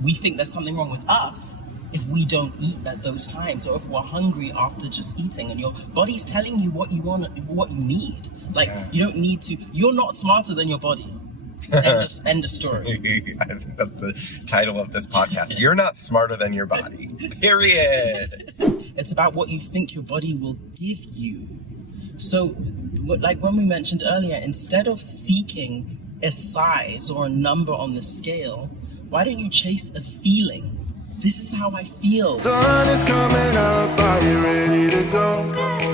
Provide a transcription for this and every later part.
we think there's something wrong with us if we don't eat at those times, or if we're hungry after just eating, and your body's telling you what you want, what you need. Like, you don't need to. You're not smarter than your body. End of story. I think that's the title of this podcast. You're not smarter than your body. Period. It's about what you think your body will give you. So, like when we mentioned earlier, instead of seeking a size or a number on the scale, why don't you chase a feeling? This is how I feel. Sun is coming up, are you ready to go?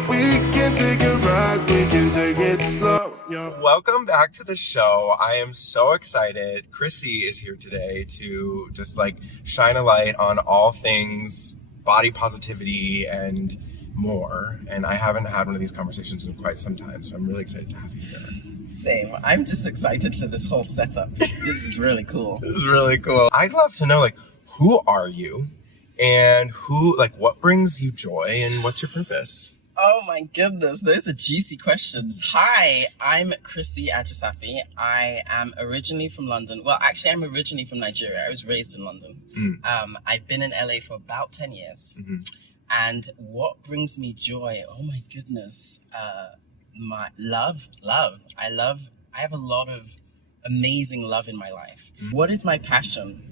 We can take a ride, we can take it slow. Welcome back to the show. I am so excited. Chrissy is here today to just like shine a light on all things body positivity and more. And I haven't had one of these conversations in quite some time, so I'm really excited to have you here. Same. I'm just excited for this whole setup. This is really cool. This is really cool. I'd love to know, like, who are you and what brings you joy and what's your purpose? Oh my goodness, those are juicy questions. Hi, I'm Chrissy Ajisafe. I am originally from London. Well, actually, I'm originally from Nigeria. I was raised in London. I've been in LA for about 10 years. Mm-hmm. And what brings me joy? Oh my goodness. My love. I have a lot of amazing love in my life. Mm-hmm. What is my passion?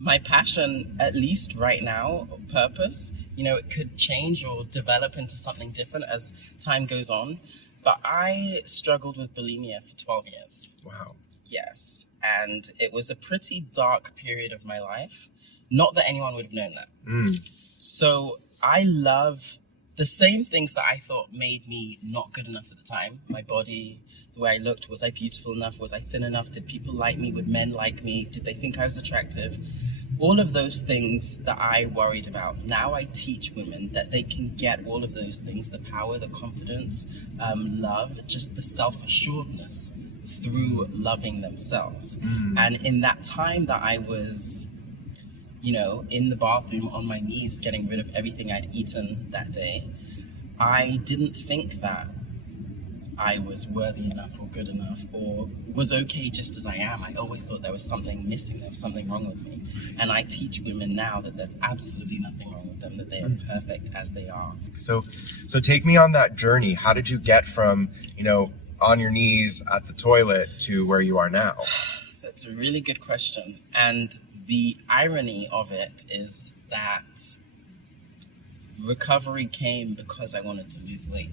My passion, at least right now, purpose, it could change or develop into something different as time goes on. But I struggled with bulimia for 12 years. Wow. Yes. And it was a pretty dark period of my life. Not that anyone would have known that. So I love the same things that I thought made me not good enough at the time. My body, the way I looked, was I beautiful enough? Was I thin enough? Did people like me? Would men like me? Did they think I was attractive? All of those things that I worried about. Now I teach women that they can get all of those things, the power, the confidence, love, just the self-assuredness through loving themselves. And in that time that I was, in the bathroom on my knees, getting rid of everything I'd eaten that day, I didn't think that I was worthy enough or good enough or was okay just as I am. I always thought there was something missing, there was something wrong with me. And I teach women now that there's absolutely nothing wrong with them, that they are perfect as they are. So take me on that journey. How did you get from, on your knees at the toilet to where you are now? That's a really good question. And the irony of it is that recovery came because I wanted to lose weight.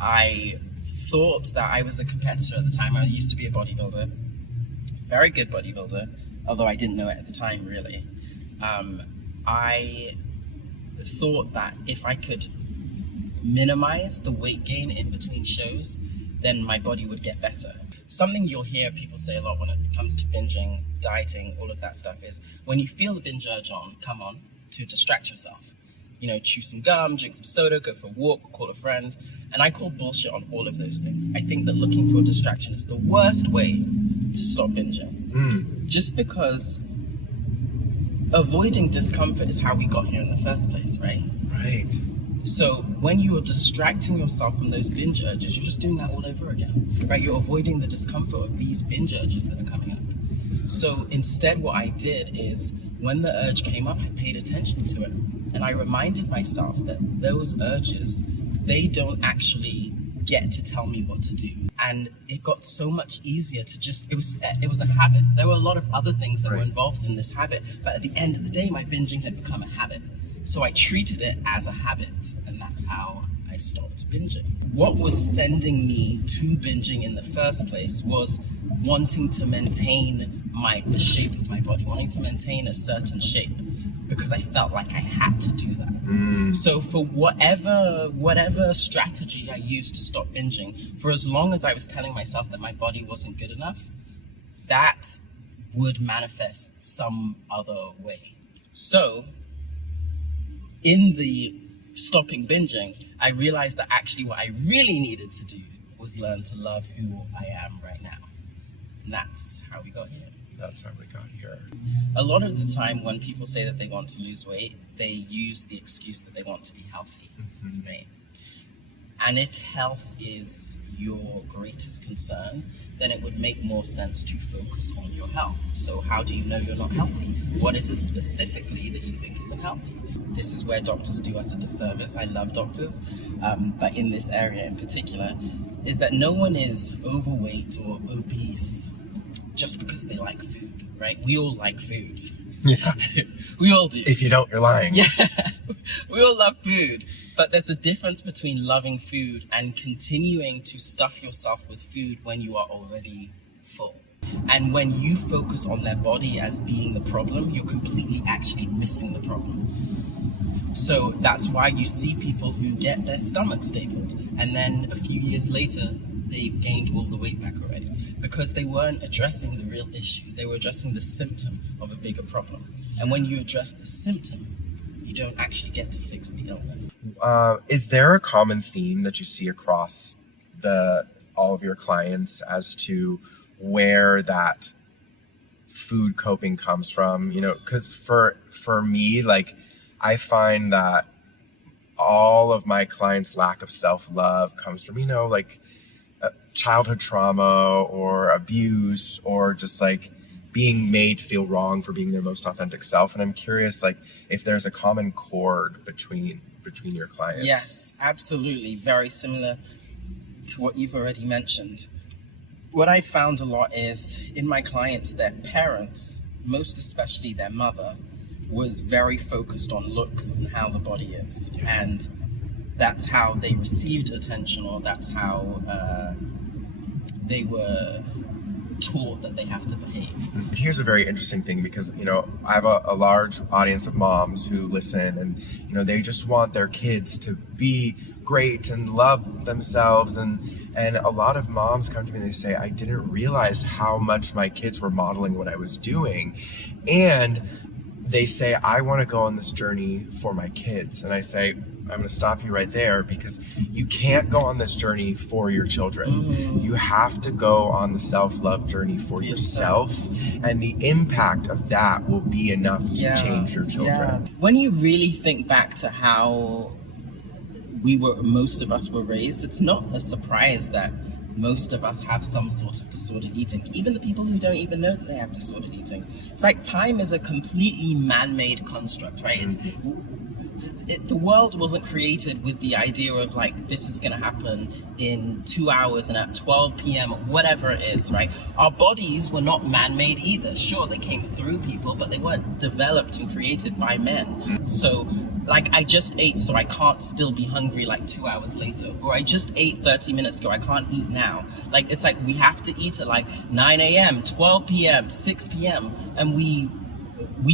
I thought that I was a competitor at the time. I used to be a bodybuilder, very good bodybuilder, although I didn't know it at the time, really. I thought that if I could minimize the weight gain in between shows, then my body would get better. Something you'll hear people say a lot when it comes to binging, dieting, all of that stuff is, when you feel the binge urge come on, to distract yourself. Chew some gum, drink some soda, go for a walk, call a friend. And I call bullshit on all of those things. I think that looking for a distraction is the worst way to stop binging. Just because avoiding discomfort is how we got here in the first place, right? Right. So when you are distracting yourself from those binge urges, you're just doing that all over again, right? You're avoiding the discomfort of these binge urges that are coming up. So instead what I did is, when the urge came up, I paid attention to it. And I reminded myself that those urges, they don't actually get to tell me what to do. And it got so much easier to just, it was a habit. There were a lot of other things that were involved in this habit, but at the end of the day, my binging had become a habit. So I treated it as a habit, and that's how I stopped binging. What was sending me to binging in the first place was wanting to maintain the shape of my body, wanting to maintain a certain shape, because I felt like I had to do that. So for whatever strategy I used to stop binging, for as long as I was telling myself that my body wasn't good enough, that would manifest some other way. So in the stopping binging, I realized that actually what I really needed to do was learn to love who I am right now. And that's how we got here. That's how we got here. A lot of the time when people say that they want to lose weight, they use the excuse that they want to be healthy, right? And if health is your greatest concern, then it would make more sense to focus on your health. So how do you know you're not healthy? What is it specifically that you think isn't healthy? This is where doctors do us a disservice. I love doctors, but in this area in particular, is that no one is overweight or obese just because they like food, right? We all like food. Yeah. We all do. If you don't, you're lying. Yeah. We all love food, but there's a difference between loving food and continuing to stuff yourself with food when you are already full. And when you focus on their body as being the problem, you're completely actually missing the problem. So that's why you see people who get their stomach stapled, and then a few years later, they've gained all the weight back already. Because they weren't addressing the real issue. They were addressing the symptom of a bigger problem. And when you address the symptom, you don't actually get to fix the illness. Is there a common theme that you see across all of your clients as to where that food coping comes from? You know, because for me, like, I find that all of my clients' lack of self-love comes from, like, childhood trauma or abuse, or just like being made to feel wrong for being their most authentic self. And I'm curious, like, if there's a common chord between your clients. Yes, absolutely. Very similar to what you've already mentioned. What I found a lot is in my clients, their parents, most especially their mother, was very focused on looks and how the body is. Yeah. And that's how they received attention, or that's how they were taught that they have to behave. Here's a very interesting thing, because, I have a large audience of moms who listen, and, they just want their kids to be great and love themselves. And a lot of moms come to me and they say, I didn't realize how much my kids were modeling what I was doing. And they say, I want to go on this journey for my kids. And I say, I'm going to stop you right there, because you can't go on this journey for your children. You have to go on the self-love journey for yourself, and the impact of that will be enough to change your children. Yeah. When you really think back to how most of us were raised, it's not a surprise that most of us have some sort of disordered eating. Even the people who don't even know that they have disordered eating. It's like time is a completely man-made construct, right? The world wasn't created with the idea of like, this is going to happen in 2 hours and at 12 p.m., whatever it is, right? Our bodies were not man-made either. Sure, they came through people, but they weren't developed and created by men. So, like, I just ate, so I can't still be hungry like 2 hours later. Or I just ate 30 minutes ago, I can't eat now. Like, it's like we have to eat at like 9 a.m., 12 p.m., 6 p.m. And we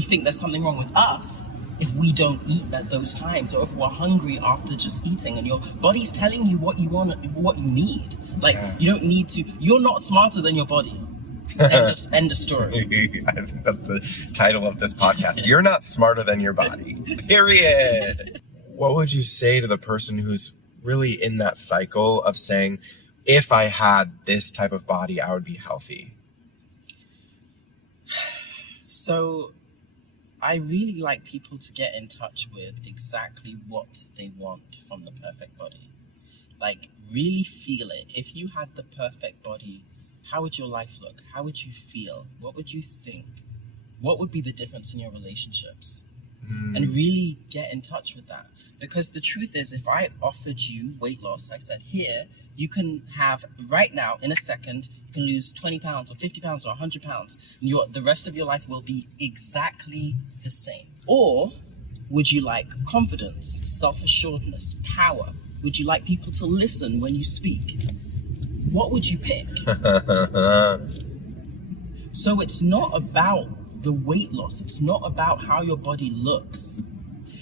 think there's something wrong with us if we don't eat at those times, or if we're hungry after just eating and your body's telling you what you want, what you need. Like, you don't need to, you're not smarter than your body. End of story. I think that's the title of this podcast. You're not smarter than your body. Period. What would you say to the person who's really in that cycle of saying, if I had this type of body, I would be healthy? So, I really like people to get in touch with exactly what they want from the perfect body. Like, really feel it. If you had the perfect body, how would your life look? How would you feel? What would you think? What would be the difference in your relationships? And really get in touch with that. Because the truth is, if I offered you weight loss, I said, here, you can have, right now, in a second, you can lose 20 pounds or 50 pounds or 100 pounds. And the rest of your life will be exactly the same. Or would you like confidence, self-assuredness, power? Would you like people to listen when you speak? What would you pick? So it's not about the weight loss. It's not about how your body looks.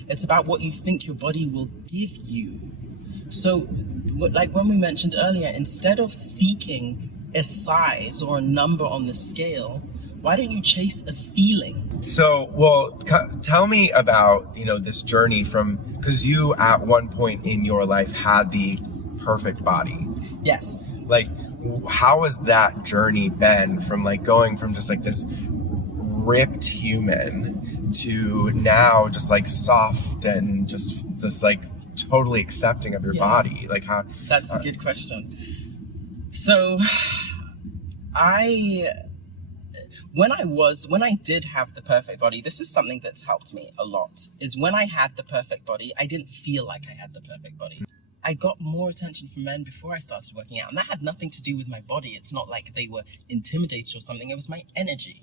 It's about what you think your body will give you. So, like when we mentioned earlier, instead of seeking a size or a number on the scale, why don't you chase a feeling? So, well, tell me about, this journey from, because you at one point in your life had the perfect body. Yes. Like, how has that journey been from like going from just like this ripped human to now just like soft and just like totally accepting of your body? Like, how? That's a good question. So When I did have the perfect body, this is something that's helped me a lot, is when I had the perfect body, I didn't feel like I had the perfect body. I got more attention from men before I started working out, and that had nothing to do with my body. It's not like they were intimidated or something. It was my energy.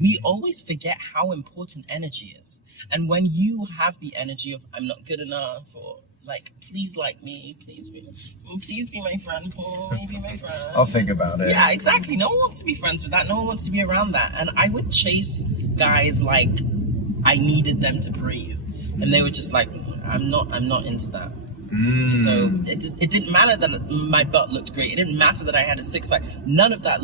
We always forget how important energy is. And when you have the energy of, I'm not good enough, or like, please like me, please be my friend, please be my friend. I'll think about it. Yeah, exactly. No one wants to be friends with that. No one wants to be around that. And I would chase guys like I needed them to breathe. And they were just like, I'm not into that. So it didn't matter that my butt looked great. It didn't matter that I had a six-pack. None of that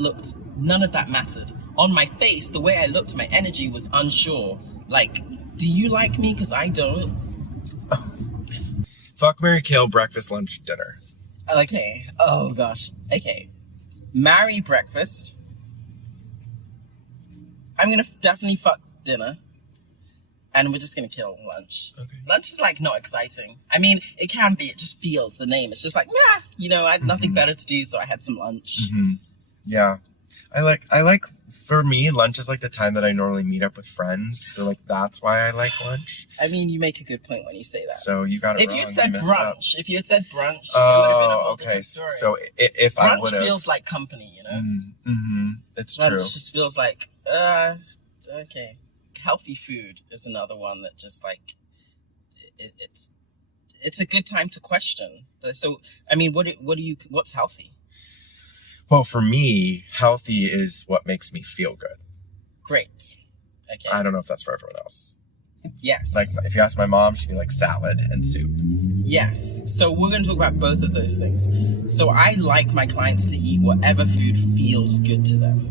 mattered. On my face, the way I looked, my energy was unsure. Like, do you like me? Because I don't. Fuck, marry, kill, breakfast, lunch, dinner. Okay. Oh, gosh. Okay. Marry breakfast. I'm going to definitely fuck dinner. And we're just going to kill lunch. Okay. Lunch is, like, not exciting. I mean, it can be. It just feels the name. It's just like, nah, you know, I had nothing better to do, so I had some lunch. Yeah. I like, for me, lunch is like the time that I normally meet up with friends. So, like, that's why I like lunch. I mean, you make a good point when you say that. So, you got it wrong. If you had said brunch, it would have been a whole different story. So, if I would have... Brunch feels like company, you know? It's brunch true. Just feels like, okay. Healthy food is another one that just, like, it's a good time to question. So, I mean, what's healthy? Well, for me, healthy is what makes me feel good. Great. Okay. I don't know if that's for everyone else. Yes. Like, if you ask my mom, she'd be like salad and soup. Yes. So we're going to talk about both of those things. So I like my clients to eat whatever food feels good to them.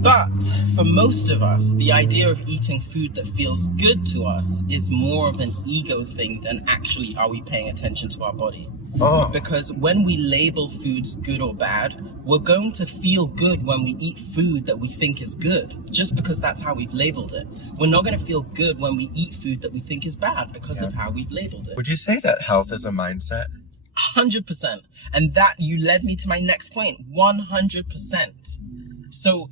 But for most of us, the idea of eating food that feels good to us is more of an ego thing than actually are we paying attention to our body. Because when we label foods good or bad, we're going to feel good when we eat food that we think is good, just because that's how we've labeled it. We're not going to feel good when we eat food that we think is bad because of how we've labeled it. Would you say that health is a mindset? 100%. And that, you led me to my next point, 100%. So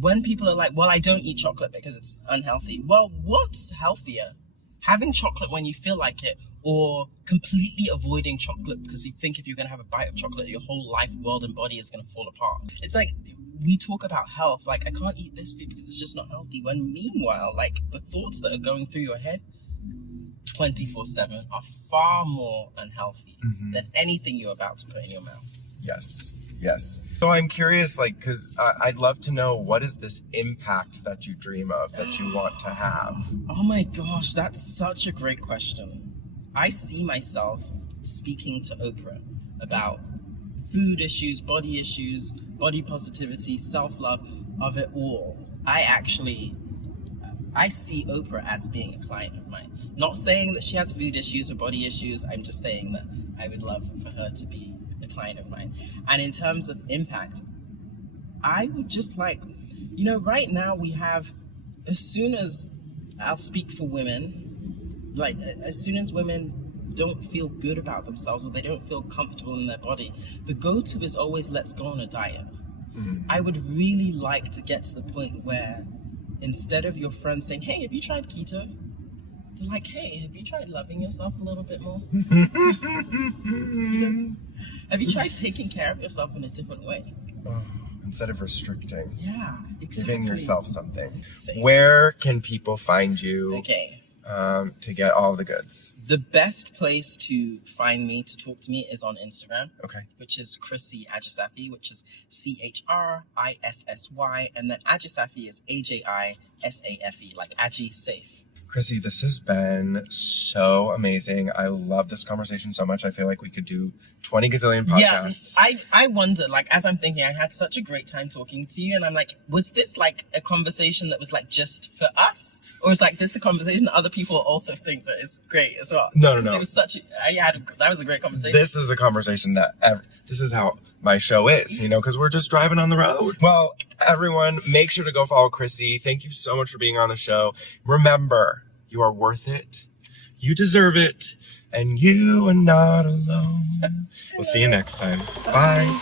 when people are like, well, I don't eat chocolate because it's unhealthy. Well, what's healthier? Having chocolate when you feel like it, or completely avoiding chocolate because you think if you're going to have a bite of chocolate, your whole life, world, and body is going to fall apart. It's like, we talk about health, like, I can't eat this food because it's just not healthy. When meanwhile, like, the thoughts that are going through your head 24/7 are far more unhealthy than anything you're about to put in your mouth. Yes. So I'm curious, like, because I'd love to know, what is this impact that you dream of, that you want to have? Oh my gosh, that's such a great question. I see myself speaking to Oprah about food issues, body positivity, self-love, of it all. I see Oprah as being a client of mine. Not saying that she has food issues or body issues. I'm just saying that I would love for her to be a client of mine. And in terms of impact, I would just like, you know, right now we have, as soon as, I'll speak for women, like, as soon as women don't feel good about themselves or they don't feel comfortable in their body, the go-to is always, let's go on a diet. I would really like to get to the point where instead of your friends saying, hey, have you tried keto? They're like, hey, have you tried loving yourself a little bit more? Have you tried taking care of yourself in a different way? Instead of restricting. Yeah, exactly. Giving yourself something. Same. Where can people find you? Okay. To get all the goods? The best place to find me, to talk to me, is on Instagram. Okay. Which is Chrissy Ajisafe, which is CHRISSY, and then Ajisafe is AJISAFE, like Ajisafe. Chrissy, this has been so amazing. I love this conversation so much. I feel like we could do 20 gazillion podcasts. Yeah, I wonder, like, as I'm thinking, I had such a great time talking to you, and I'm like, was this like a conversation that was like just for us? Or is like this a conversation that other people also think that is great as well? No. It was such that was a great conversation. This is a conversation this is how my show is, you know, because we're just driving on the road. Well, everyone, make sure to go follow Chrissy. Thank you so much for being on the show. Remember, you are worth it. You deserve it. And you are not alone. We'll see you next time. Bye.